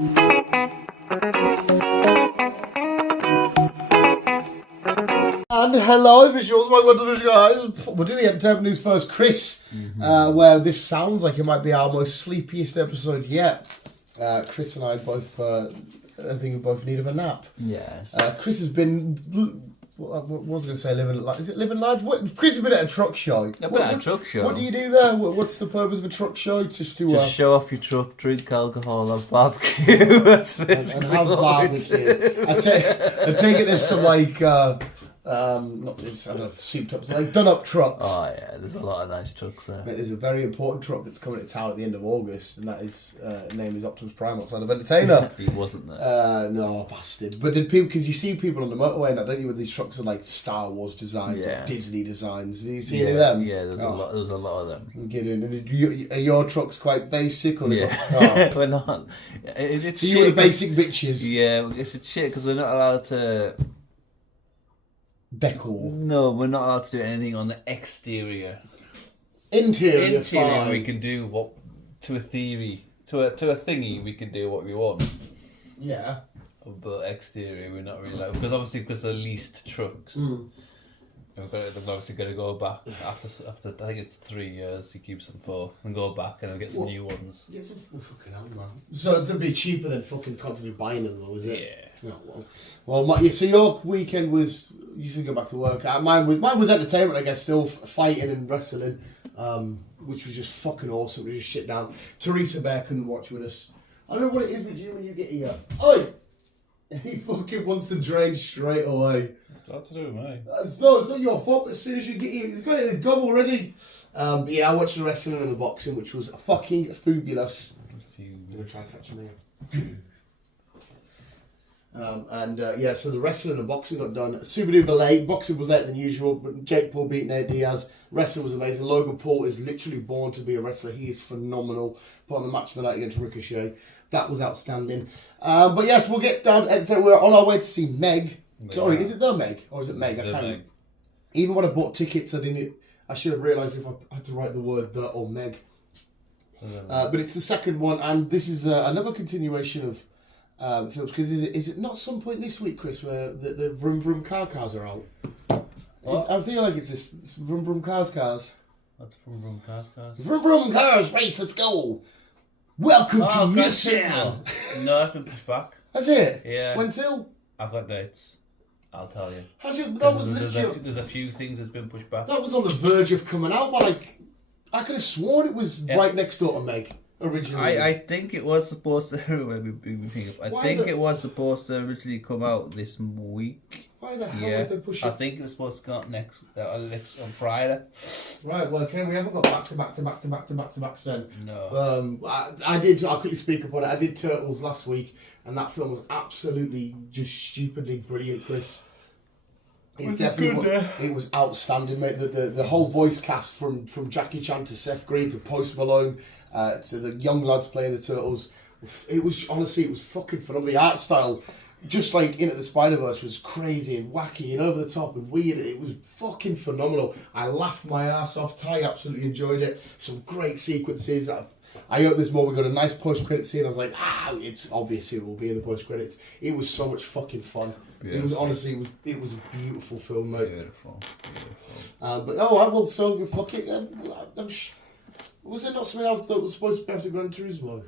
And hello, visuals, my wonderful guys. We're doing the entertainment news first, Chris. Where this sounds like it might be our most sleepiest episode yet. Chris and I both, I think we both need of a nap. Yes. Chris has been. What was I going to say? Living large? Is it living large? Chris has been at a truck show. I've been at a truck show. What do you do there? What's the purpose of a truck show? Just show off your truck, drink alcohol, have barbecue. That's and have barbecue. I take it there's some like. Not this, I don't know if souped up, like done up trucks. Oh yeah, there's a lot of nice trucks there. But there's a very important truck that's coming to town at the end of August, and that is name is Optimus Prime outside of Entertainer. He wasn't there. No, bastard. But did people? Because you see people on the motorway now, don't you? With these trucks are like Star Wars designs or Disney designs. Do you see any of them? Yeah, there's a lot of them. I'm kidding. And are your trucks quite basic? Or We're not. It's so you were the basic bitches. Yeah, it's a shit because we're not allowed to. Decor. No, we're not allowed to do anything on the exterior. Interior, fine. We can do what to a theory, to a thingy. We can do what we want. Yeah. But exterior, we're not really allowed because they're leased trucks. They're obviously going to go back after I think it's 3 years. He keeps them for and go back and get some new ones. Yeah, fucking hell, man. So it'd be cheaper than fucking constantly buying them, though, is it? Yeah. Oh, well, so your weekend was you used to go back to work. Mine was entertainment, I guess. Still fighting and wrestling, which was just fucking awesome. We just shit down. Teresa Bear couldn't watch with us. I don't know what it is with you when you get here. Oi! He fucking wants to drain straight away. What's that to do with me? It's not your fault. But as soon as you get here, he's got it in his gob already. But yeah, I watched the wrestling and the boxing, which was fucking fabulous. I'm gonna try and catch him here. So the wrestling and the boxing got done super duper late. Boxing was later than usual, but Jake Paul beat Nate Diaz. Wrestling was amazing. Logan Paul is literally born to be a wrestler. He is phenomenal. Put on the match of the night against Ricochet. That was outstanding. But yes, we'll get down. We're on our way to see Meg. Sorry, is it the Meg or is it Meg? I can't remember. Even when I bought tickets, I should have realised if I had to write the word the or Meg. But it's the second one, and this is another continuation of films, because is it not some point this week, Chris, where the Vroom Vroom cars are out? I feel like it's this Vroom Vroom cars. What's Vroom Vroom cars? Vroom Vroom cars race, let's go! Welcome to Mission! No, it's been pushed back. Has it? Yeah. When till? I've got dates. I'll tell you. Has it? That was literally... There's a few things that's been pushed back. That was on the verge of coming out, but I could have sworn it was right next door to Meg. Originally. I think it was supposed to. It was supposed to originally come out this week. Why the hell did they push it? I think it was supposed to come out next on Friday. Right. Well, okay. We haven't got back to back then. No. I couldn't speak upon it. I did Turtles last week, and that film was absolutely just stupidly brilliant, Chris. It's definitely it was outstanding, mate. The whole voice cast from Jackie Chan to Seth Green to Post Malone. To the young lads playing the Turtles, it was fucking phenomenal. The art style, just like Into the Spider-Verse, was crazy and wacky and over the top and weird. It was fucking phenomenal. I laughed my ass off. Ty absolutely enjoyed it. Some great sequences. I hope there's more. We got a nice post-credit scene. I was like, it's obvious it will be in the post-credits. It was so much fucking fun. Beautiful. It was honestly, it was a beautiful film, mate. Beautiful. But so fuck it. Was there not something else that was supposed to be after Gran Turismo?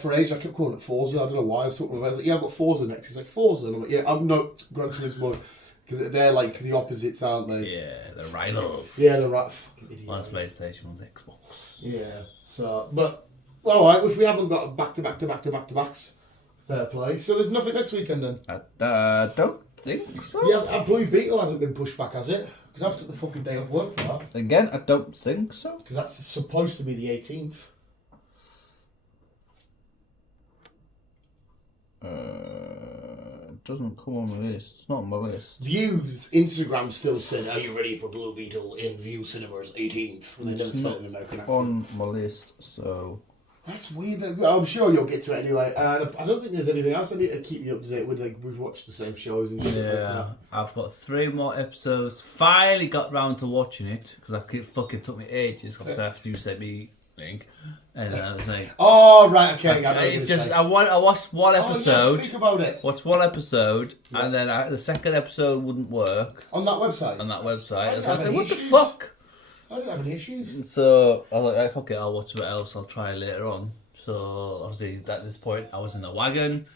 For age, I kept calling it Forza. I don't know why. I was like, yeah, I've got Forza next. He's like, Forza? And I'm like, yeah, I'm not Gran Turismo. Because they're like the opposites, aren't they? Yeah, they're rivals. Yeah, they're right. Fucking idiot. One's PlayStation, one's Xbox. Yeah, so, but, alright, if we haven't got back-to-backs, fair play. So there's nothing next weekend then? I don't think so. Yeah, Blue Beetle hasn't been pushed back, has it? Because I've took the fucking day off work for that. Again, I don't think so. Because that's supposed to be the 18th. It doesn't come on my list. It's not on my list. Views, Instagram still said, are you ready for Blue Beetle in View Cinemas 18th? And they never said an American accent. On my list, so... That's weird. I'm sure you'll get to it anyway. I don't think there's anything else I need to keep you up to date with. Like, we've watched the same shows and shit. Yeah, I've got 3 more episodes. Finally got round to watching it because it fucking took me ages. Because after you sent me think. And I was like, oh right, okay. I watched one episode. Yeah, speak about it. Watched one episode, and then the second episode wouldn't work on that website. I was like, what the fuck? I didn't have any issues. So I was like, fuck it, I'll watch what else. I'll try later on. So obviously at this point, I was in the wagon.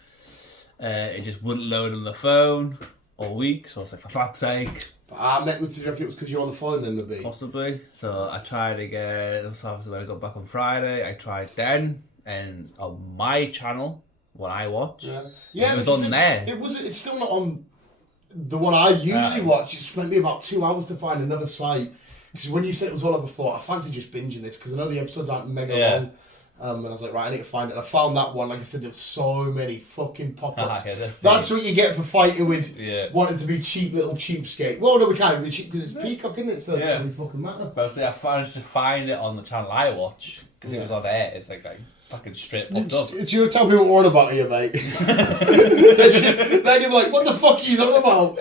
It just wouldn't load on the phone all week. So I was like, for fuck's sake. I met with you reckon it was because you're on the phone then, maybe? Possibly. So I tried again. So obviously when I got back on Friday, I tried then. And on my channel, what I watch, it was on there. It's still not on the one I usually watch. It spent me about 2 hours to find another site. Because when you said it was all over before, I fancy just binging this because I know the episodes aren't mega long. And I was like, right, I need to find it. And I found that one. Like I said, there's so many fucking pop-ups. That's what you get for fighting with wanting to be cheap little cheapskate. Well, no, we can't be cheap because it's Peacock, isn't it? So it doesn't really fucking matter. But see, I managed to find it on the channel I watch because it was on there. It's like fucking straight popped up. Do you tell people what about here, mate? They're gonna be like, what the fuck are you talking about?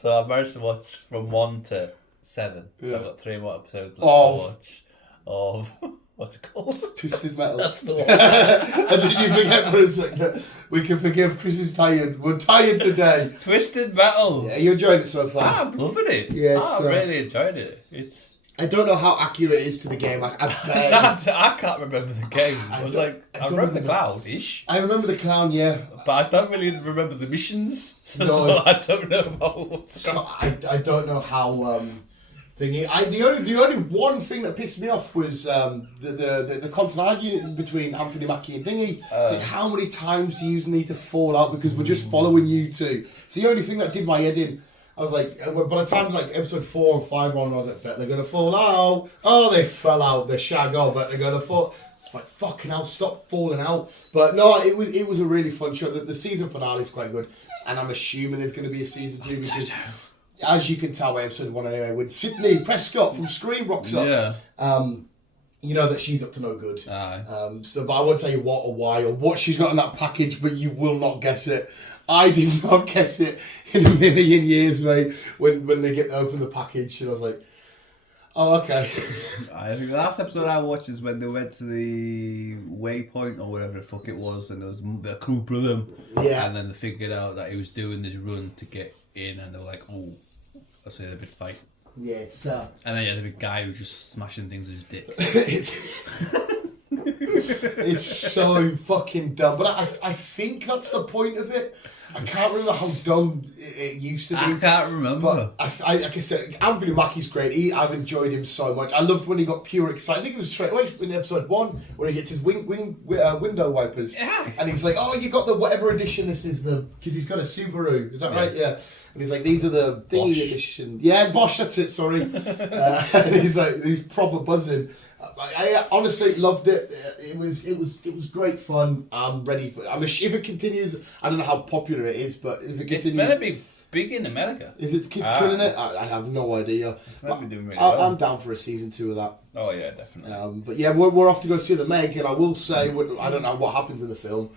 So I managed to watch from 1 to 7. So I've got 3 more episodes left to watch. Of what's it called? Twisted Metal. That's the one. And did you forget for a second? We can forgive Chris is tired. We're tired today. Twisted Metal. Yeah, you enjoyed it so far. I'm loving it. Yeah, I really enjoyed it. I don't know how accurate it is to the game. I can't remember the game. I remember the clown-ish. I remember the clown, yeah. But I don't really remember the missions. No. So I don't know about what's I don't know how thingy. The only one thing that pissed me off was the constant argument between Anthony Mackie and Thingy. It's like, how many times do you need to fall out because we're just following you two? It's the only thing that did my head in. I was like, by the time like episode 4 and 5 on, I was like, bet they're gonna fall out. Oh, they fell out. They shag off, but they're gonna fall. It's like, fucking hell, stop falling out. But no, it was a really fun show. The season finale is quite good, and I'm assuming there's going to be a season 2 because, as you can tell by episode 1 anyway, when Sydney Prescott from Scream rocks up, you know that she's up to no good. But I won't tell you what or why or what she's got in that package, but you will not guess it. I did not guess it in a million years, mate. When they get to open the package, and I was like, oh, okay. I think the last episode I watched is when they went to the waypoint or whatever the fuck it was, and there was a group of them. Yeah. And then they figured out that he was doing this run to get in, and they were like, oh, let's have a big fight. Yeah, it's And then you had a big guy who was just smashing things with his dick. It's so fucking dumb, but I think that's the point of it. I can't remember how dumb it used to be. I can't remember. But like I said, Anthony Mackie's great. I've enjoyed him so much. I loved when he got pure excited. I think it was straight away in episode 1 where he gets his window wipers. Yeah. And he's like, oh, you got the whatever edition this is, because he's got a Subaru. Is that right? Yeah. And he's like, these are the thingy edition. Yeah, Bosch, that's it, sorry. And he's like, he's proper buzzing. I honestly loved it. It was great fun. I'm ready for it. If it continues, I don't know how popular it is, but if it continues... It's meant to be big in America. Is it killing it? I have no idea. It's meant to be doing really well. I'm down for a season 2 of that. Oh yeah, definitely. But yeah, we're off to go see the Meg, and I will say, I don't know what happens in the film,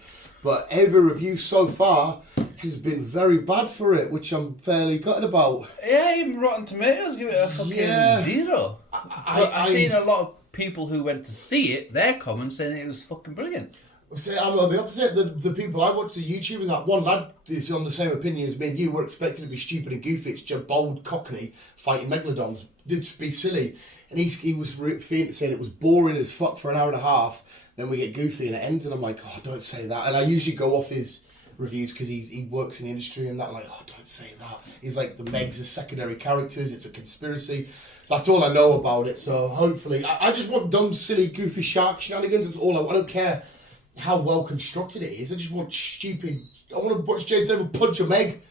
but every review so far has been very bad for it, which I'm fairly gutted about. Yeah, even Rotten Tomatoes give it a fucking 0. I've seen a lot of people who went to see it, their comments saying it was fucking brilliant. See, I'm on the opposite. The people I watch, the YouTubers, that one lad is on the same opinion as me and you. We're expecting to be stupid and goofy. It's just bold Cockney fighting megalodons. Did be silly, and he was saying it was boring as fuck for an hour and a half. Then we get goofy and it ends, and I'm like, oh, don't say that. And I usually go off his reviews because he works in the industry and that. I'm like, oh, don't say that. He's like, the Megs are secondary characters. It's a conspiracy. That's all I know about it. So hopefully, I just want dumb, silly, goofy shark shenanigans. That's all I don't care how well constructed it is. I just want stupid. I want to watch Jason Statham punch a Meg.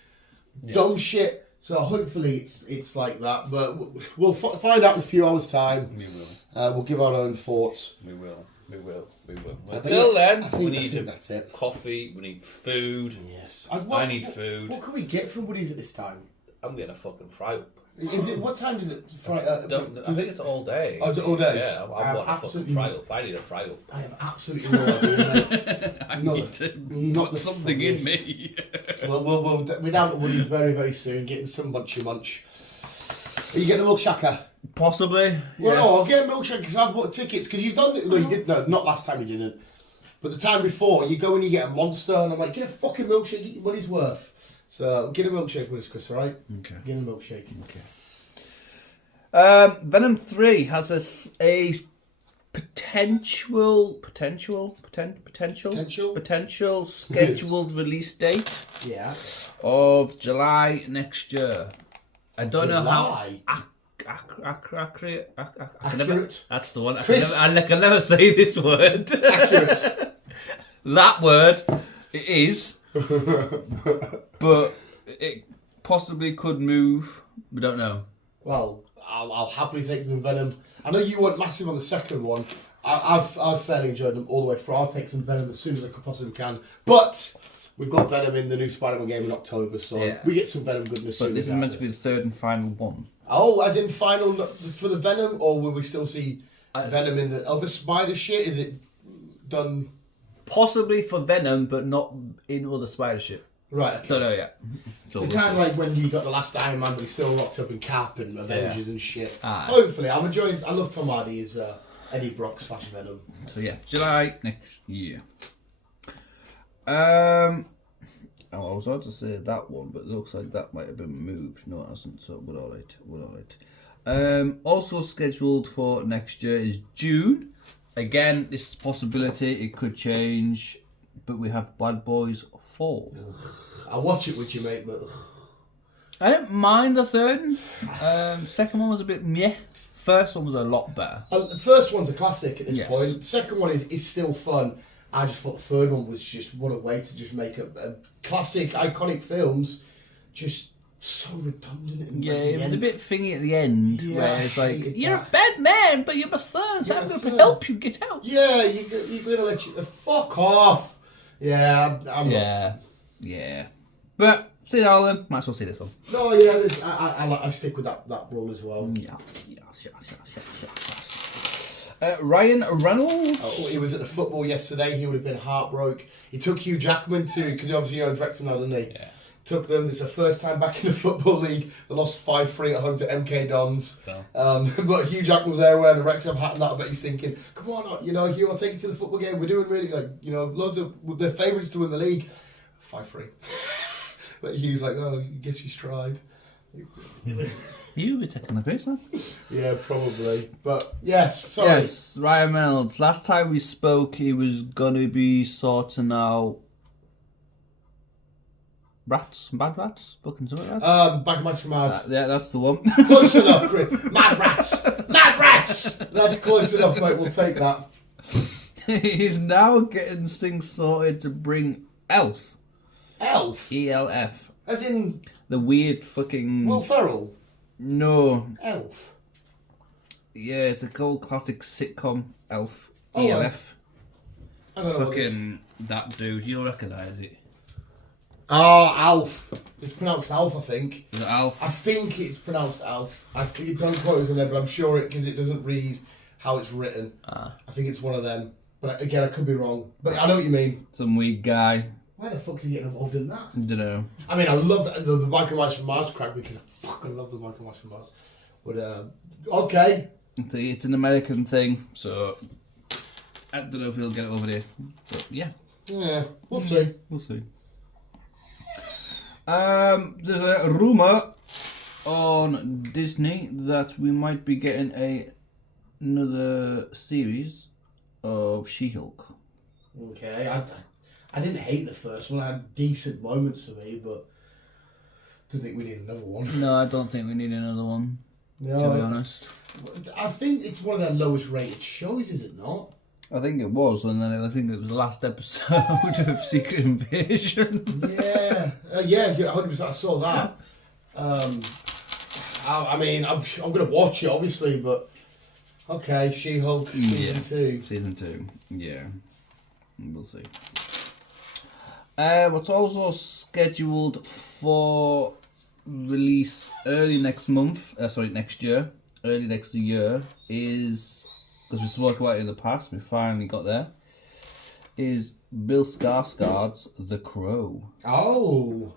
Yeah. Dumb shit. So hopefully it's like that. But we'll find out in a few hours' time. We will. We'll give our own thoughts. We will. Until then, we need that's it. Coffee. We need food. Yes. I need food. What can we get from Woody's at this time? I'm getting a fucking fry up. Is it? What time does it fry? I think it's all day. Oh, is it all day? Yeah, I want a fucking fry up. I need a fry up. I have absolutely no idea, mate. Not something in me. We're down to Woody's very, very soon, getting some munchy munch. Are you getting a milkshake? Possibly. Well, yes. no, I'll get a milkshake because I've bought tickets. Because you've done it. No, you did. No, not last time you didn't. But the time before, you go and you get a Monster, and I'm like, get a fucking milkshake, get your money's worth. So get a milkshake with us, Chris. All right? Okay. Get a milkshake. Okay. Venom 3 has a potential scheduled release date. Yeah. Of July next year. I don't know how accurate. That's the one. I can never say this word. Accurate. That word it is, but it possibly could move. We don't know. Well, I'll happily take some Venom. I know you weren't massive on the second one. I've fairly enjoyed them all the way through. I'll take some Venom as soon as I possibly can. But we've got Venom in the new Spider-Man game in October, so we get some Venom goodness soon. But this is meant to be the third and final one. Oh, as in final for the Venom, or will we still see Venom in the other Spider shit? Is it done? Possibly for Venom, but not in other Spider shit. Right. Okay. Don't know yet. So kind of like when you got the last Iron Man, but he's still locked up in Cap and Avengers and shit. Aye. Hopefully, I'm enjoying. I love Tom Hardy as Eddie Brock / Venom. So yeah, July next year. I was about to say that one, but it looks like that might have been moved. No, it hasn't. So we're all right. Also scheduled for next year is June. Again, this is a possibility. It could change, but we have Bad Boys 4. I'll watch it with you, mate. But I don't mind the third. Second one was a bit meh. First one was a lot better. The first one's a classic at this Yes. point. Second one is still fun. I just thought the third one was just what a way to just make a classic, iconic films just so redundant. And It was a bit thingy at the end, where it's like, you're that. a bad man, but you're my son, so I'm going to help you get out. Yeah, you're going to let you... fuck off! Yeah, I'm not... Yeah. But, see that all then, might as well see this one. No, yeah, I stick with that rule as well. Yes. Ryan Reynolds. Oh, he was at the football yesterday. He would have been heartbroken. He took Hugh Jackman too, because obviously directs him now, didn't he? Yeah. Took them. It's the first time back in the football league. They lost 5-3 at home to MK Dons. Oh. But Hugh Jackman was there wearing the Wrexham hat and that. I bet he's thinking, "Come on, Hugh, I'll take you to the football game. We're doing really loads of they're favourites to win the league." 5-3. But Hugh's like, "Oh, I guess he's tried." You'll be taking the piss, man. Yeah, probably. But yes, sorry. Yes, Ryan Reynolds. Last time we spoke, he was gonna be sorting out bad rats, fucking something like that. Back Match from Mars. Yeah, that's the one. Close enough, Chris. Mad rats. That's close enough, mate. We'll take that. He's now getting things sorted to bring Elf. Elf. ELF. As in the weird fucking. Will Ferrell. No. Elf. Yeah, it's a cool classic sitcom. Elf. Oh, ELF. I don't know. Fucking that dude. You don't recognise it. Oh, Alf. It's pronounced Alf, I think. Is it Alf? I think it's pronounced Alf. Don't quote us on there, but I'm sure because it doesn't read how it's written. I think it's one of them. But again, I could be wrong. But I know what you mean. Some weird guy. Why the fuck's he getting involved in that? Don't know. I mean, I love the Michael Myers from Mars crack because I fucking love the Michael Myers from Mars. But, okay. It's an American thing, so I don't know if he'll get it over there. But yeah. Yeah, we'll see. We'll see. There's a rumour on Disney that we might be getting another series of She-Hulk. Okay, I didn't hate the first one. I had decent moments for me, but I don't think we need another one. No, I don't think we need another one, No, to be honest. I think it's one of their lowest rated shows, is it not? I think it was, and then I think it was the last episode of Secret Invasion. Yeah, 100%. I saw that. I mean, I'm going to watch it, obviously, but okay, She-Hulk season 2. Season 2, yeah. We'll see. What's also scheduled for release next year is, because we spoke about it in the past, we finally got there, is Bill Skarsgård's The Crow. Oh.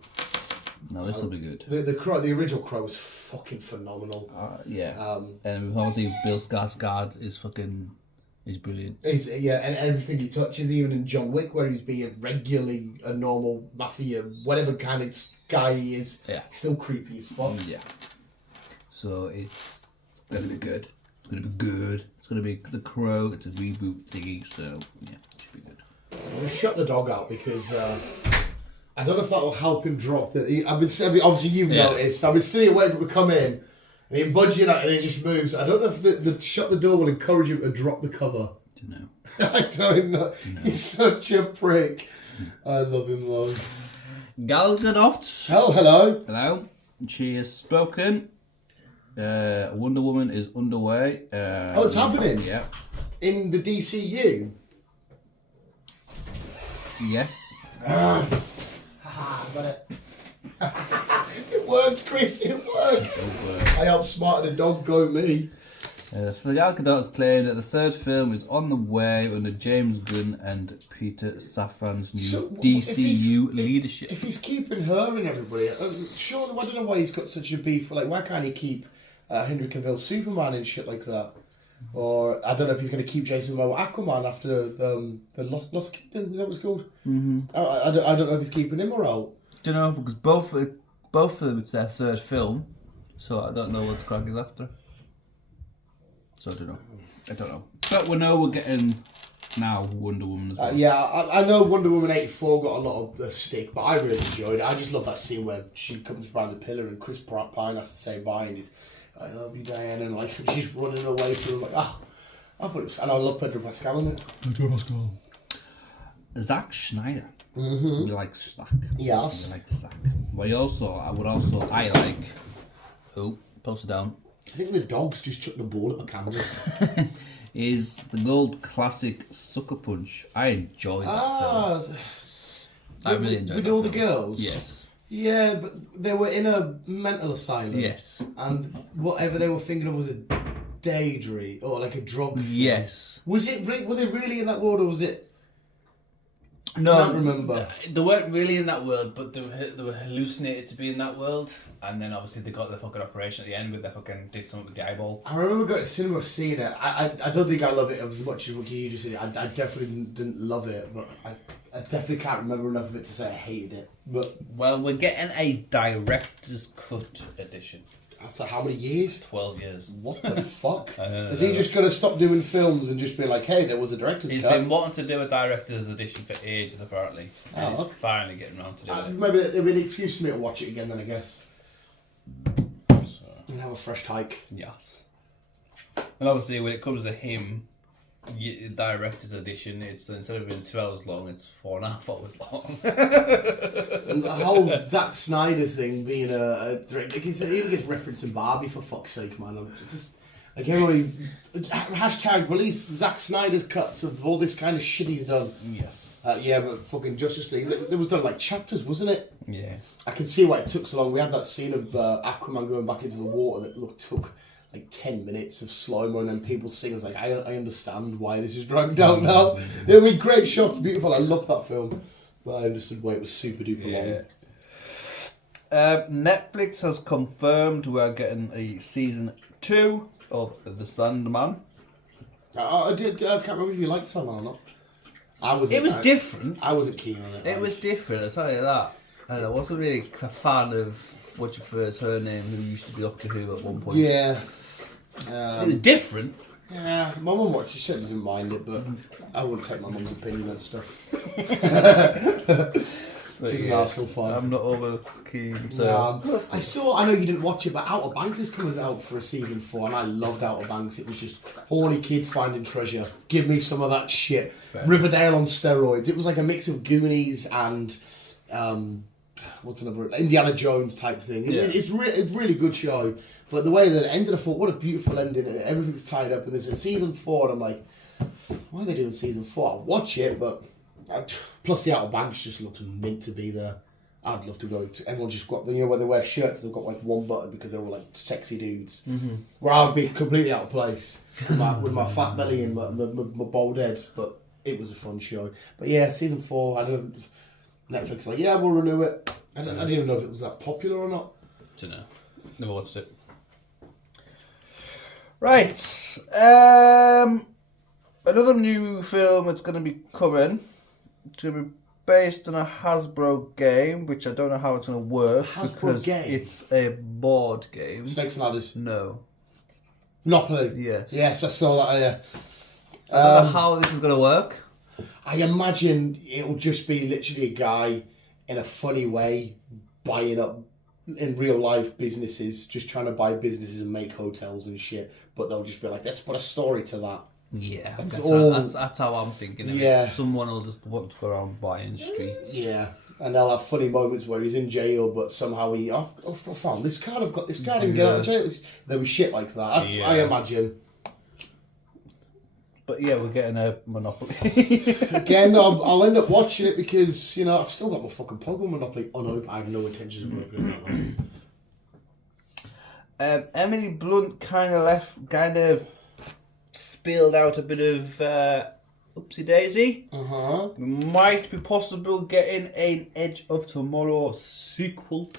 No, this will be good. The original Crow was fucking phenomenal. Yeah. And obviously Bill Skarsgård is fucking... He's brilliant. And everything he touches, even in John Wick, where he's being regularly a normal mafia, whatever kind of guy he is, still creepy as fuck. Yeah. So it's gonna be good. It's gonna be good. It's gonna be The Crow. It's a reboot thingy, so yeah, it should be good. I'm gonna shut the dog out because I don't know if that will help him drop the. I've been obviously you've noticed. I've been sitting waiting for him to come in. And he budging it and it just moves. I don't know if the shut the door will encourage him to drop the cover. Don't know. I don't know. He's such a prick. I love him, though. Gal Gadot. Oh, hello. Hello. She has spoken. Wonder Woman is underway. It's happening? Yeah. In the DCU? Yes. Haha, got it. It worked, Chris. It worked. I outsmarted a dog, go me. So Gal Gadot has claimed that the third film is on the way under James Gunn and Peter Safran's new DCU leadership. If he's keeping her and everybody, sure, I don't know why he's got such a beef. Like, why can't he keep Henry Cavill Superman and shit like that? Or I don't know if he's going to keep Jason Momoa Aquaman after the Lost Kingdom. Is that what it's called? Mm-hmm. I don't know if he's keeping him or out. Don't know, because both of them, it's their third film, so I don't know what the crack is after. So I don't know. But we know we're getting now Wonder Woman as well. I know Wonder Woman 84 got a lot of stick, but I really enjoyed it. I just love that scene where she comes behind the pillar and Chris Pine has to say bye and he's, I love you, Diane, and like she's running away from him. Like, I thought it was, and I love Pedro Pascal in it. Pedro Pascal. Zack Schneider. Mm-hmm. We like Zack. Yes. We like Zack. I like. Oh, post it down. I think the dogs just chucked the ball at the camera. Is the gold classic Sucker Punch. I enjoyed that film. I really enjoyed it. With all the girls? Yes. Yeah, but they were in a mental asylum. Yes. And whatever they were thinking of was a daydream or like a drug. Yes. Was it? Were they really in that world, or was it? No, I can't remember. They weren't really in that world, but they were hallucinated to be in that world. And then obviously they got their fucking operation at the end with their fucking did something with the eyeball. I remember going to cinema seeing it. I don't think I love it as much as what you just said. I definitely didn't love it, but I definitely can't remember enough of it to say I hated it. But well, we're getting a director's cut edition. After how many years? 12 years. What the fuck? Is he just going to stop doing films and just be like, hey, there was a director's cut? He's been wanting to do a director's edition for ages, apparently. And he's finally getting around to doing it. Maybe it'll be an excuse for me to watch it again then, I guess. And have a fresh take. Yes. And obviously, when it comes to him, director's edition, it's instead of being 2 hours long, it's 4.5 hours long. And the whole Zack Snyder thing being a director, it even gets referenced in Barbie, for fuck's sake, man. I'm just, again, hashtag release Zack Snyder's cuts of all this kind of shit he's done. Yes. Yeah, but fucking Justice League, it was done like chapters, wasn't it? Yeah. I can see why it took so long. We had that scene of Aquaman going back into the water that took like 10 minutes of slow-mo, and then people sing. It's like, I understand why this is dragged out now. It'll be great shots, beautiful. I love that film, but I understood why it was super duper long. Netflix has confirmed we're getting a season 2 of The Sandman. I can't remember if you liked Sandman or not. It was different. I wasn't keen on it. It was different, I'll tell you that. And I wasn't really a fan of her name, who used to be Doctor Who at one point. Yeah. It was different. Yeah, my mum watched it, she didn't mind it, but I wouldn't take my mum's opinion and stuff. She's an Arsenal fan. I'm not over keen, so... I know you didn't watch it, but Outer Banks is coming out for a season 4, and I loved Outer Banks. It was just horny kids finding treasure. Give me some of that shit. Fair. Riverdale on steroids. It was like a mix of Goonies and... what's another Indiana Jones type thing. It's really good show, but the way that it ended, I thought, what a beautiful ending. Everything's tied up in this. In season 4, and I'm like, why are they doing season 4? I'll watch it, but plus the Outer Banks just looks meant to be there. I'd love to go. Everyone just got, where they wear shirts, they've got like one button because they're all like sexy dudes. Mm-hmm. Where I would be completely out of place with my fat belly and my bald head. But it was a fun show. But yeah, season 4, I don't. Netflix like, yeah, we'll renew it. I didn't even know if it was that popular or not. Don't know. Never watched it. Right. Another new film that's going to be coming. It's going to be based on a Hasbro game, which I don't know how it's going to work. Hasbro game? It's a board game. Snakes and Ladders. No. Monopoly. Yes. Yes, I saw that. Yeah. I don't know how this is going to work. I imagine it'll just be literally a guy in a funny way buying up in real life businesses, just trying to buy businesses and make hotels and shit. But they'll just be like, let's put a story to that. Yeah, that's how I'm thinking. Yeah. Someone will just want to go around buying streets. Yeah. And they'll have funny moments where he's in jail, but somehow I found this card, I've got this card, didn't get out of jail. There'll be shit like that. I imagine. But yeah, we're getting a Monopoly. Again, I'll end up watching it because, you know, I've still got my fucking Pokemon Monopoly unopened. I have no intentions of opening that one. Emily Blunt kind of spilled out a bit of Oopsie Daisy. We might be possible getting an Edge of Tomorrow sequel.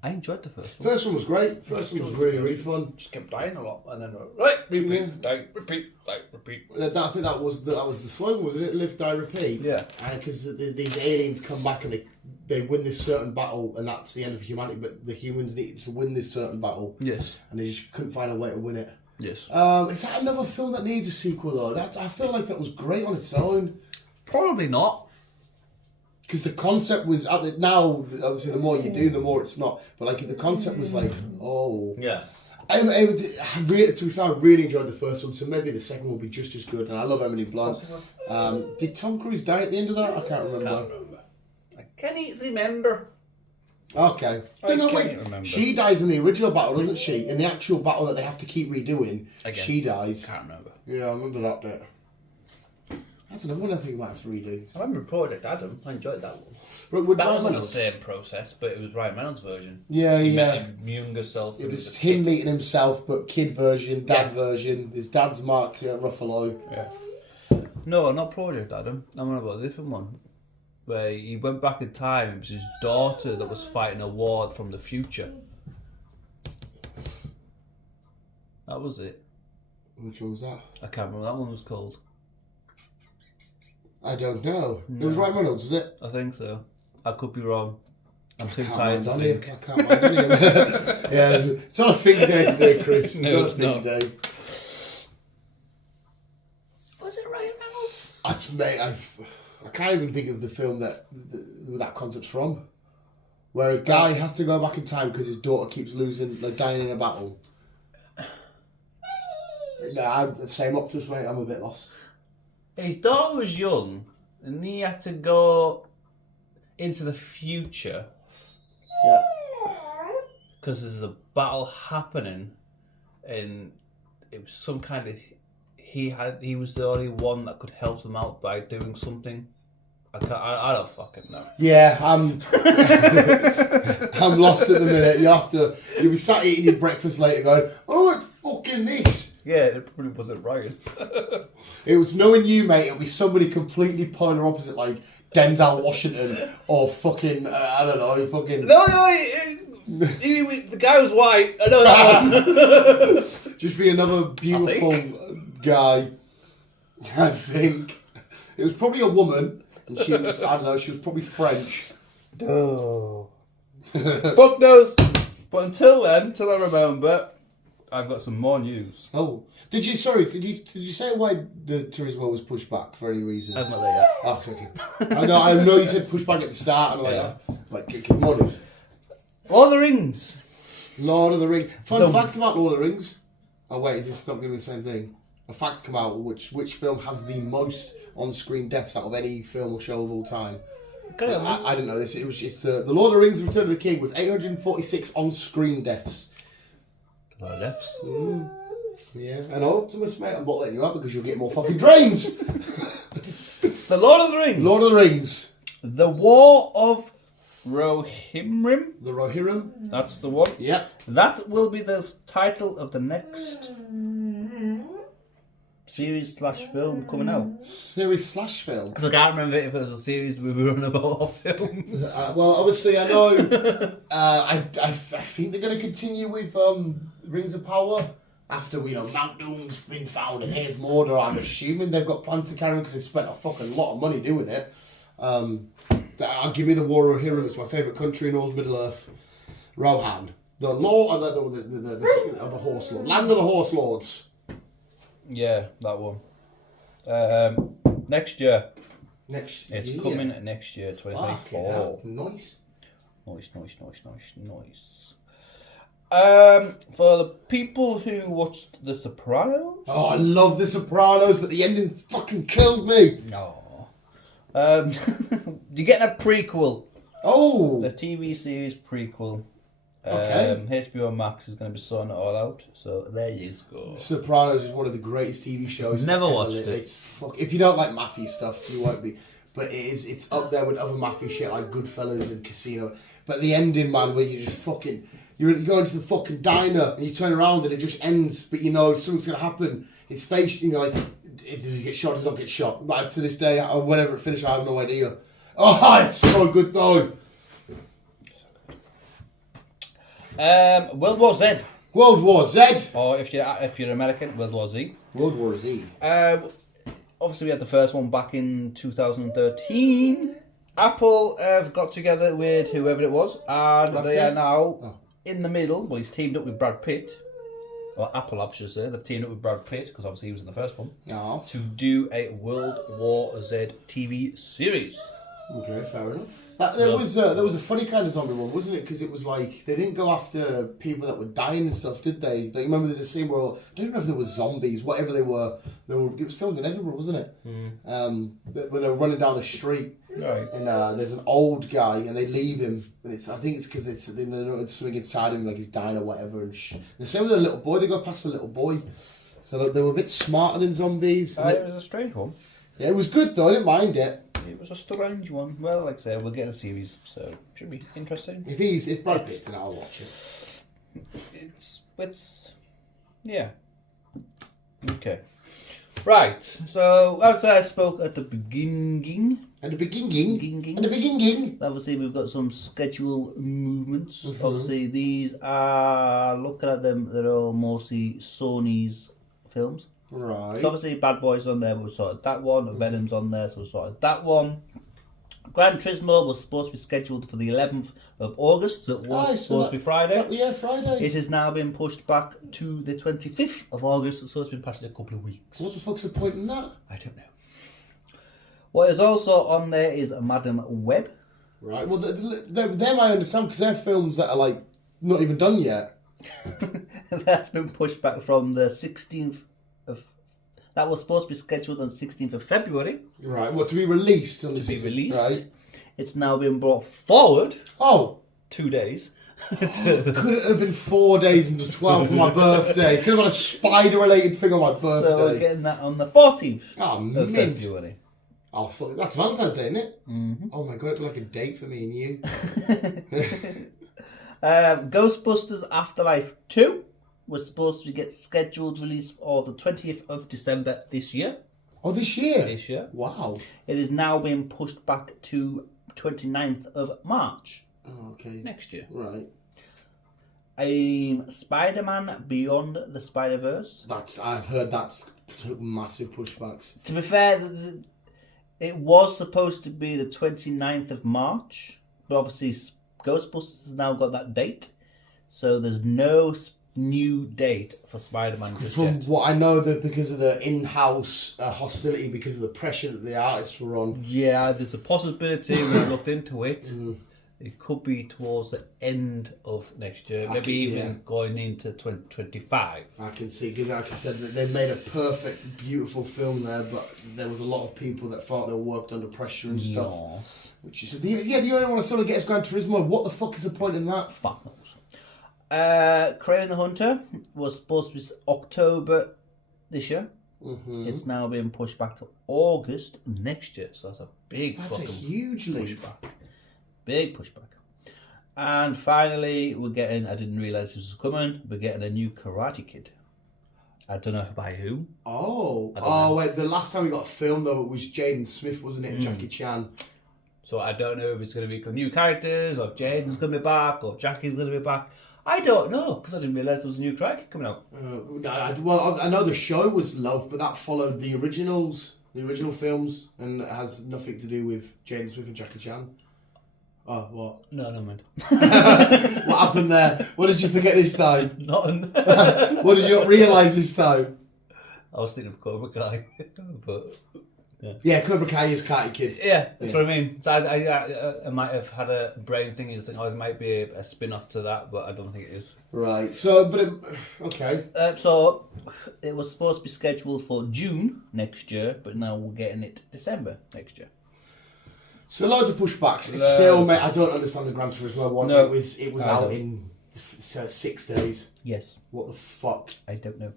I enjoyed the first one. First one was great. First one was really, really fun. Just kept dying a lot, and then Repeat, die, repeat. I think that was the slogan, wasn't it? Live, die, repeat. Yeah. And because these aliens come back and they win this certain battle, and that's the end of humanity. But the humans needed to win this certain battle. Yes. And they just couldn't find a way to win it. Yes. Is that another film that needs a sequel though? I feel like that was great on its own. Probably not. Because the concept was now obviously the more you do, the more it's not. But like the concept was like, oh Yeah. To be fair, I really enjoyed the first one, so maybe the second will be just as good. And I love Emily Blunt. Did Tom Cruise die at the end of that? I can't remember. I can't remember. Okay. Remember. She dies in the original battle, doesn't she? In the actual battle that they have to keep redoing, Again. she dies. Can't remember. Yeah, I remember that bit. That's another one I think we might have to redo. I remember Project Adam. I enjoyed that one. But That wasn't the same process, but it was Ryan Reynolds' version. Yeah, He yeah. met a younger self. It was him meeting himself, but kid version, dad version. His dad's Mark Ruffalo. Yeah. No, not Project Adam. I'm on about a different one. Where he went back in time. It was his daughter that was fighting a war from the future. That was it. Which one was that? I can't remember what that one was called. I don't know. No. It was Ryan Reynolds, is it? I think so. I could be wrong. I'm too Can't tired to mind any- think. I can't mind any of it. Yeah, it's not a thing day today, Chris. No, it's not a it's thing not. day. Was it Ryan Reynolds? I can't even think of the film that concept's from. Where a guy has to go back in time because his daughter keeps losing, like dying in a battle. No, I'm the same up to us, mate. I'm a bit lost. His daughter was young, and he had to go into the future Yeah. because there's a battle happening, and it was some kind of he was the only one that could help them out by doing something. I don't fucking know. Yeah, I'm I'm lost at the minute. You'll be sat eating your breakfast later going, oh, it's fucking this. Yeah, it probably wasn't Ryan. It was knowing you, mate. It'll be somebody completely polar opposite, like Denzel Washington or fucking I don't know, fucking. No, the guy was white. I know that one. Just be another beautiful guy. I think it was probably a woman, and she was I don't know. She was probably French. Oh. Fuck knows. But until then, till I remember, I've got some more news. Oh, did you say why the Turismo was pushed back for any reason? I'm not there yet. Oh, okay. I know you said push back at the start, and I'm like money. Lord of the Rings. Lord of the Rings. Fun fact about Lord of the Rings. Oh wait, is this not going to be the same thing? A fact come out which film has the most on-screen deaths out of any film or show of all time. Okay, I didn't know this. It's the Lord of the Rings: Return of the King with 846 on-screen deaths. a lot of deaths. Yeah, and Optimus, mate, I'm not letting you out because you'll get more fucking drains. The Lord of the Rings. Lord of the Rings. The War of Rohirrim. The Rohirrim. That's the one. Yep. That will be the title of the next series / film coming out? Series / film? Because I can't remember if it was a series we were on about or films. Well, obviously, I know. I think they're going to continue with Rings of Power after Mount Doom's been found and here's Mordor. I'm assuming they've got plans to carry on because they spent a fucking lot of money doing it. I'll give me the War of Hiram. It's my favourite country in all of Middle Earth. Rohan, the law of the Horse Lord, Land of the Horse Lords. Yeah, that one. Next year. It's coming next year, 2024. Nice. Nice. For the people who watched The Sopranos. Oh, I love The Sopranos, but the ending fucking killed me. No. You're getting a prequel. Oh. The TV series prequel. Okay. HBO Max is going to be sorting it all out, so there you go. Sopranos is one of the greatest TV shows. Never watched it. It's if you don't like mafia stuff, you won't be. But it's up there with other mafia shit like Goodfellas and Casino. But the ending, man, where you just fucking you go into the fucking diner and you turn around and it just ends, but something's gonna happen. His face, like, does he get shot? Does he not get shot? Like, to this day, or whenever it finished, I have no idea. Oh, it's so good though. World War Z. World War Z. Or if you're American, World War Z. World War Z. Obviously, we had the first one back in 2013. Apple have got together with whoever it was, and they are now in the middle. Well, he's teamed up with Brad Pitt. Or Apple, I should say. They've teamed up with Brad Pitt, because obviously he was in the first one. Yes. To do a World War Z TV series. Okay, fair enough. There was a funny kind of zombie one, wasn't it? Because it was like they didn't go after people that were dying and stuff, did they? Like, remember, there's a scene where I don't know if there were zombies, whatever they were. It was filmed in Edinburgh, wasn't it? When they were running down the street, right? And there's an old guy, and they leave him, and I think it's because they know it's something inside him, like he's dying or whatever. And the same with the little boy. They go past the little boy, so they were a bit smarter than zombies. It was a strange one. Yeah, it was good though. I didn't mind it. It was a strange one. Well, like I say, we'll get a series, so it should be interesting. If Brad Pitt's in it, I'll watch it. It's yeah. Okay. Right. So as I spoke at the beginning. Obviously, we've got some schedule movements. Mm-hmm. Obviously, these are looking at them. They're all mostly Sony's films. Right. So obviously, Bad Boys on there, we sorted that one. Venom's on there, so we sorted that one. Gran Turismo was supposed to be scheduled for the 11th of August, so it was supposed to be Friday. Yeah, Friday. It has now been pushed back to the 25th of August, so it's been pushed a couple of weeks. What the fuck's the point in that? I don't know. What is also on there is Madam Web. Right, well, them I understand, because they're films that are, like, not even done yet. That's been pushed back from the 16th. That was supposed to be scheduled on 16th of February. Right, well, to be released on the 16th. Right. It's now been brought forward. Oh. 2 days. Could it have been 4 days and the 12th for my birthday? Could have had a spider-related thing on my birthday. So we're getting that on the 14th of February. Oh, fuck. That's Valentine's Day, isn't it? Mm-hmm. Oh my god, it'd be like a date for me and you. Ghostbusters Afterlife 2 was supposed to get scheduled release for the 20th of December this year. Oh, this year? This year. Wow. It is now being pushed back to 29th of March. Oh, okay. Next year. Right. Spider-Man Beyond the Spider-Verse. I've heard that's massive pushbacks. To be fair, it was supposed to be the 29th of March, but obviously Ghostbusters has now got that date, so there's no new date for Spider-Man just yet. From what I know, that because of the in-house hostility, because of the pressure that the artists were on. Yeah, there's a possibility when I looked into it. It could be towards the end of next year, maybe even going into 2025. I can see, because like I said, they made a perfect, beautiful film there, but there was a lot of people that thought they worked under pressure and stuff. Which is the only one I sort of get is Gran Turismo. What the fuck is the point in that? Fuck knows. Craven the Hunter was supposed to be October this year. Mm-hmm. It's now been pushed back to August next year, so that's a big That's a huge leap. Pushback. Big pushback. And finally, we're getting, I didn't realise this was coming, we're getting a new Karate Kid. I don't know by who. Oh, wait, the last time we got a film, though, it was Jaden Smith, wasn't it? Jackie Chan. So I don't know if it's going to be new characters, or Jaden's going to be back, or Jackie's going to be back. I don't know, because I didn't realise there was a new character coming out. I know the show was loved, but that followed the original films, and it has nothing to do with Jaden Smith and Jackie Chan. Oh, what? No, never mind. What happened there? What did you forget this time? Nothing. What did you not realise this time? I was thinking of Cobra Kai, but... Yeah, Cobra Kai is Karate Kid. Yeah, that's what I mean. So I might have had a brain thing and think, it might be a spin-off to that, but I don't think it is. Right. So, but okay. So it was supposed to be scheduled for June next year, but now we're getting it December next year. So loads of pushbacks. It's still, mate. I don't understand the Gran Turismo one. No, it was out in 6 days. Yes. What the fuck? I don't know.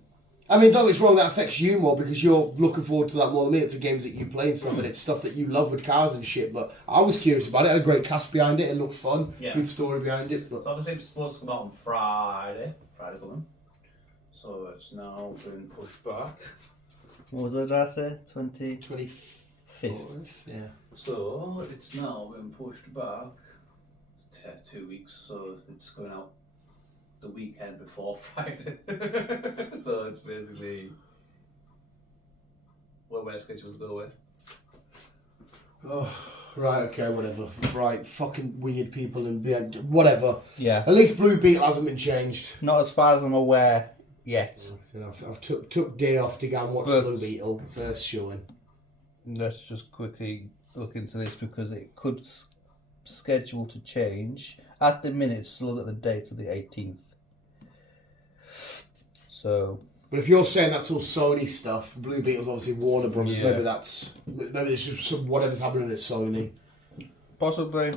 I mean, don't get me wrong, that affects you more because you're looking forward to that more than me. It's the games that you play and stuff, and it's stuff that you love with cars and shit. But I was curious about it. It had a great cast behind it. It looked fun. Yeah. Good story behind it. But Obviously, it's supposed to come out on Friday. Friday coming. So it's now been pushed back. What was it I say? 25th. Yeah. So it's now been pushed back 2 weeks. So it's going out the weekend before Friday. So it's basically what my schedules go with. Oh, right, okay, whatever. Right, fucking weird people and whatever. Yeah. At least Blue Beetle hasn't been changed. Not as far as I'm aware yet. So I've took day off to go and watch Blue Beetle first showing. Let's just quickly look into this because it could schedule to change. At the minute, still at the date of the 18th. So, but if you're saying that's all Sony stuff, Blue Beetle's obviously Warner Brothers. Yeah. Maybe it's just whatever's happening at Sony. possibly.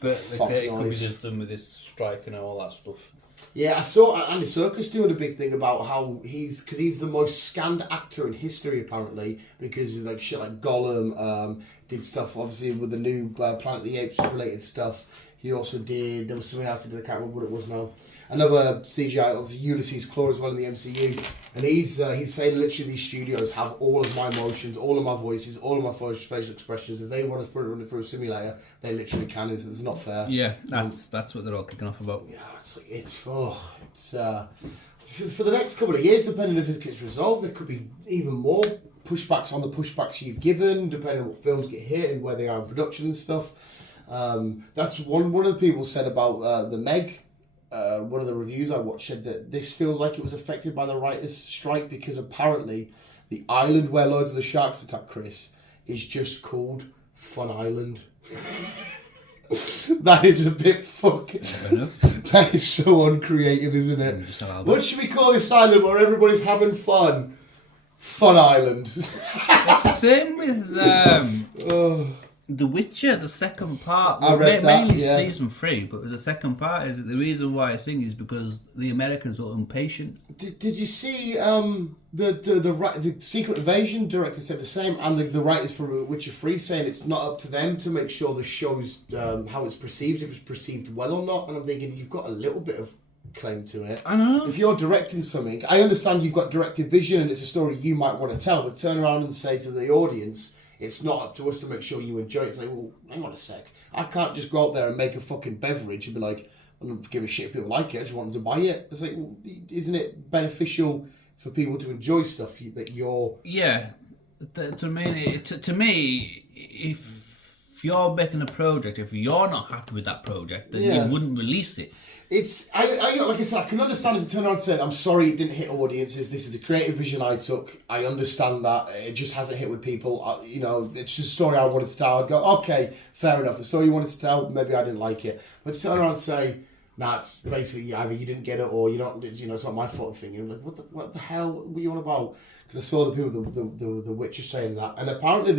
But Fuck it could be noise. just done with this strike and all that stuff. Yeah, I saw Andy Serkis doing a big thing about how he's the most scanned actor in history apparently because he's like shit like Gollum, did stuff obviously with the new Planet of the Apes related stuff. He also did, there was something else he did, I can't remember what it was now. Another CGI, obviously Ulysses Claw as well in the MCU. And he's saying literally these studios have all of my emotions, all of my voices, all of my facial expressions. If they want to run it through a simulator, they literally can. It's not fair. Yeah, that's what they're all kicking off about. Yeah, it's for the next couple of years, depending if it gets resolved, there could be even more pushbacks on the pushbacks you've given, depending on what films get hit and where they are in production and stuff. That's one of the people said about the Meg. One of the reviews I watched said that this feels like it was affected by the writers' strike because apparently the island where loads of the sharks attack Chris is just called Fun Island. That is a bit fucking... That is so uncreative, isn't it? What should we call this island where everybody's having fun? Fun Island. It's the same with The Witcher, the second part. I read that, mainly yeah. season 3, but the second part is the reason why I think is because the Americans are impatient. Did you see the Secret Invasion director said the same, and the writers for Witcher 3 saying it's not up to them to make sure the show's how it's perceived, if it's perceived well or not. And I'm thinking you've got a little bit of claim to it. I know. If you're directing something, I understand you've got directive vision and it's a story you might want to tell, but turn around and say to the audience, it's not up to us to make sure you enjoy it. It's like, well, hang on a sec. I can't just go out there and make a fucking beverage and be like, I don't give a shit if people like it, I just want them to buy it. It's like, well, isn't it beneficial for people to enjoy stuff that you're... Yeah. To me, if you're making a project, if you're not happy with that project, then you wouldn't release it. It's like I said, I can understand if you turn around and say, I'm sorry it didn't hit audiences, this is the creative vision I took, I understand that, it just hasn't hit with people, it's just a story I wanted to tell. I'd go, okay, fair enough, the story you wanted to tell, maybe I didn't like it. But to turn around and say, nah, it's basically either you didn't get it or you don't, it's not my fault thing. And I'm like, what the hell were you on about? Because I saw the people, the Witcher saying that. And apparently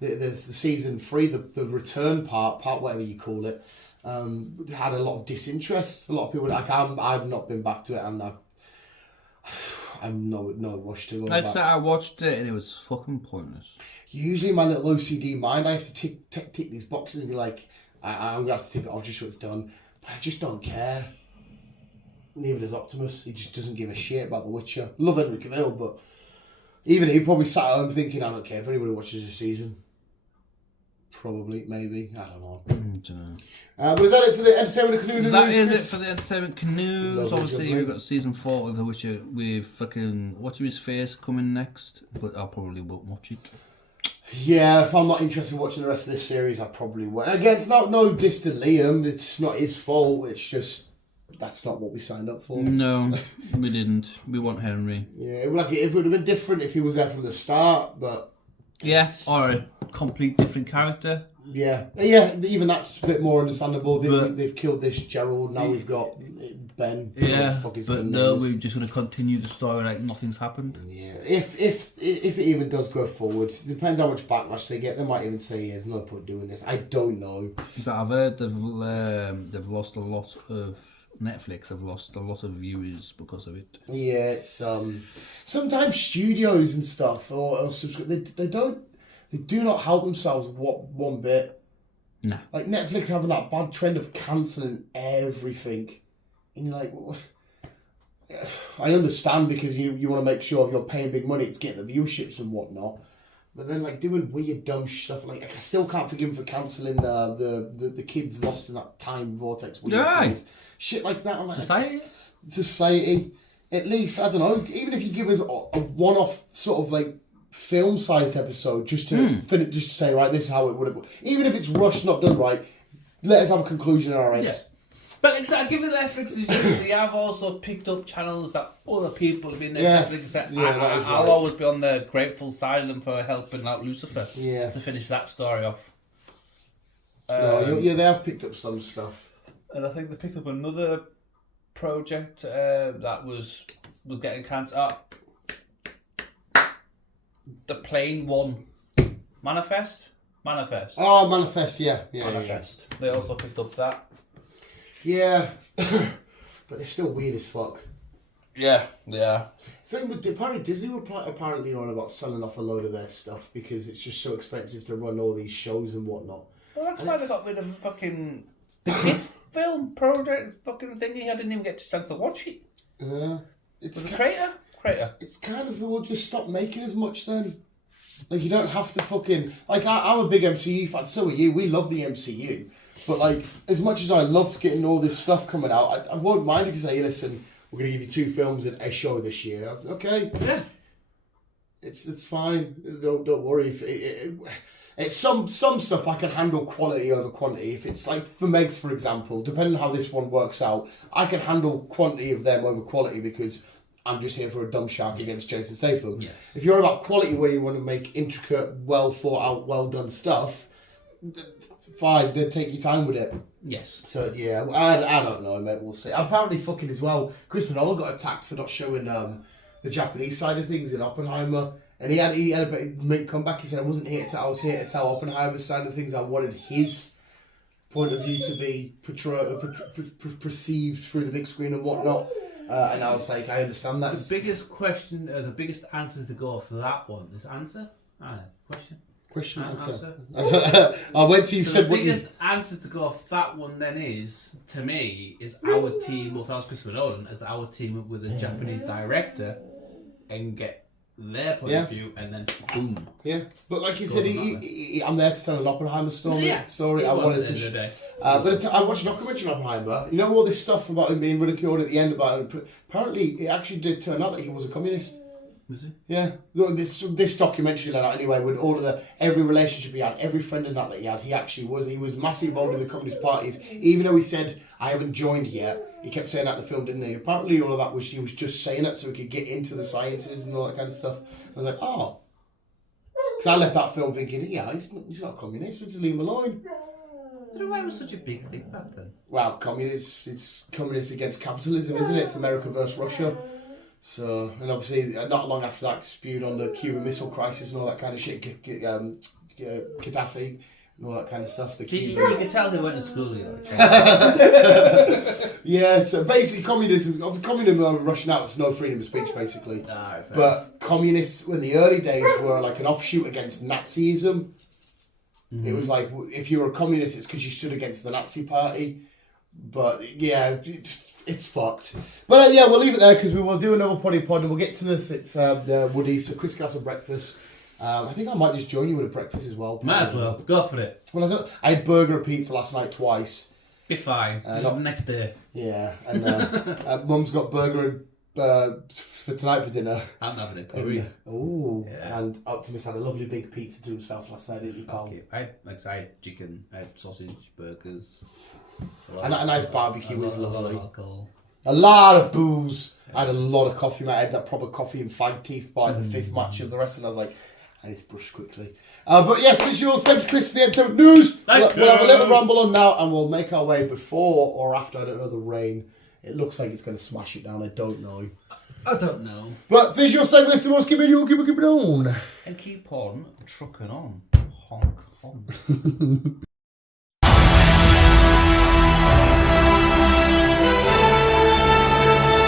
the season 3, the return part, whatever you call it, had a lot of disinterest. A lot of people like I've not been back to it, and I'm no rush to go back. I watched it and it was fucking pointless. Usually, my little OCD mind, I have to tick these boxes and be like, I'm gonna have to tick it off just so it's done. But I just don't care. Neither does Optimus. He just doesn't give a shit about The Witcher. Love Henry Cavill, but even he probably sat at home thinking, I don't care if anybody watches this season. Probably, maybe, I don't know. But is that it for the entertainment canoe? That is it for the entertainment canoes. Obviously, we've got season 4 of The Witcher with fucking What's His Face coming next, but I probably won't watch it. Yeah, if I'm not interested in watching the rest of this series, I probably won't. Again, it's not no diss to Liam. It's not his fault. It's just that's not what we signed up for. No, we didn't. We want Henry. Yeah, like it would have been different if he was there from the start, but yeah, or a complete different character. Yeah, even that's a bit more understandable. They've killed this Gerald. Now we've got Ben. Yeah, but no, we're just going to continue the story like nothing's happened. Yeah, if it even does go forward, depends how much backlash they get. They might even say, "There's no point doing this." I don't know. But I've heard they've lost a lot of. Netflix have lost a lot of viewers because of it. Yeah, it's sometimes studios and stuff or they do not help themselves one bit. Nah. Like Netflix having that bad trend of cancelling everything, and you're like, I understand because you want to make sure if you're paying big money, it's getting the viewerships and whatnot. But then, like, doing weird, dumb stuff, like, I still can't forgive him for cancelling the kids lost in that time vortex. Shit like that. I'm like, Society. At least, I don't know, even if you give us a one-off sort of, like, film-sized episode just to finish, just to say, right, this is how it would have... Even if it's rushed, not done right, let us have a conclusion in our heads. Yeah. But like, given Netflix is they have also picked up channels that other people have been necessarily. I'll always be on the grateful side of them for helping out Lucifer to finish that story off. They have picked up some stuff, and I think they picked up another project that was getting cancelled. The Plane One Manifest. Oh, Manifest, yeah. Manifest. Yeah. They also picked up that. Yeah, but they're still weird as fuck. Yeah, they are. Same with apparently Disney were apparently on about selling off a load of their stuff because it's just so expensive to run all these shows and whatnot. Well, that's why they got rid of fucking the kids film project fucking thingy. I didn't even get a chance to watch it. It's was it Crater. It's kind of we'll just stop making as much then. Like you don't have to fucking like I'm a big MCU fan. So are you. We love the MCU. But like, as much as I love getting all this stuff coming out, I won't mind if you say, hey, listen, we're going to give you 2 films and a show this year. Okay, yeah, it's fine. Don't worry. It's some stuff I can handle quality over quantity. If it's like for Megs, for example, depending on how this one works out, I can handle quantity of them over quality because I'm just here for a dumb shark against Jason Statham. Yes. If you're about quality where you want to make intricate, well thought out, well done stuff. Fine, then take your time with it. Yes. So yeah, I don't know, mate. We'll see. Apparently, fucking as well, Christopher Nolan got attacked for not showing the Japanese side of things in Oppenheimer, and he had a bit comeback. He said, "I wasn't here to. I was here to tell Oppenheimer's side of things. I wanted his point of view to be perceived through the big screen and whatnot." And I was like, I understand that. The biggest question, the biggest answer to go for that one is answer. Question, answer. I went to you. So said the what biggest you... answer to go off that one then is, to me, is our team up as Christopher Nolan, as our team up with a Japanese director, and get their point of view, and then boom. Yeah, but like you said, I'm there to tell an Oppenheimer story. I wanted to. But I watched a documentary on Oppenheimer. You know all this stuff about him being ridiculed at the end about it. Apparently, it actually did turn out that he was a communist. Was he? Yeah, this documentary let out anyway with all of every relationship he had, every friend and that he had. He was massively involved in the Communist parties, even though he said I haven't joined yet. He kept saying that in the film, didn't he? Apparently, all of that he was just saying it so he could get into the sciences and all that kind of stuff. I was like, oh, because I left that film thinking, yeah, he's not communist. So just leave him alone. I don't know why it was such a big thing back then. Well, it's communist against capitalism, isn't it? It's America versus Russia. So, and obviously, not long after that, spewed on the Cuban Missile Crisis and all that kind of shit, Gaddafi and all that kind of stuff. You can tell they went to school, you know. Yeah, so basically, communism are rushing out. It's no freedom of speech, basically. But communists, in the early days, were like an offshoot against Nazism. Mm-hmm. It was like, if you were a communist, it's because you stood against the Nazi party. But yeah, it's fucked. But yeah, we'll leave it there because we will do another pod and we'll get to the Woody. So Chris can have some breakfast. I think I might just join you with a breakfast as well. Might as well. Go for it. Well, I had burger and pizza last night twice. Be fine. This is the next day. Yeah, and Mum's got burger and for tonight for dinner. I'm having a curry. And Optimus had a lovely big pizza to himself last night, didn't he, pal? Okay. I had chicken, I had sausage, burgers. And a nice barbecue was A lot lovely. of alcohol. A lot of booze. I had a lot of coffee, mate. I had that proper coffee and fag teeth by the fifth match of the rest, and I was like, I need to brush quickly. But yes, as usual, thank you, Chris, for the episode news. We'll have a little ramble on now, and we'll make our way before or after, I don't know, the rain. It looks like it's going to smash it down. I don't know. I don't know. But visual segment, listen, what's keeping you, keep it on. And keep on trucking on. Honk, honk.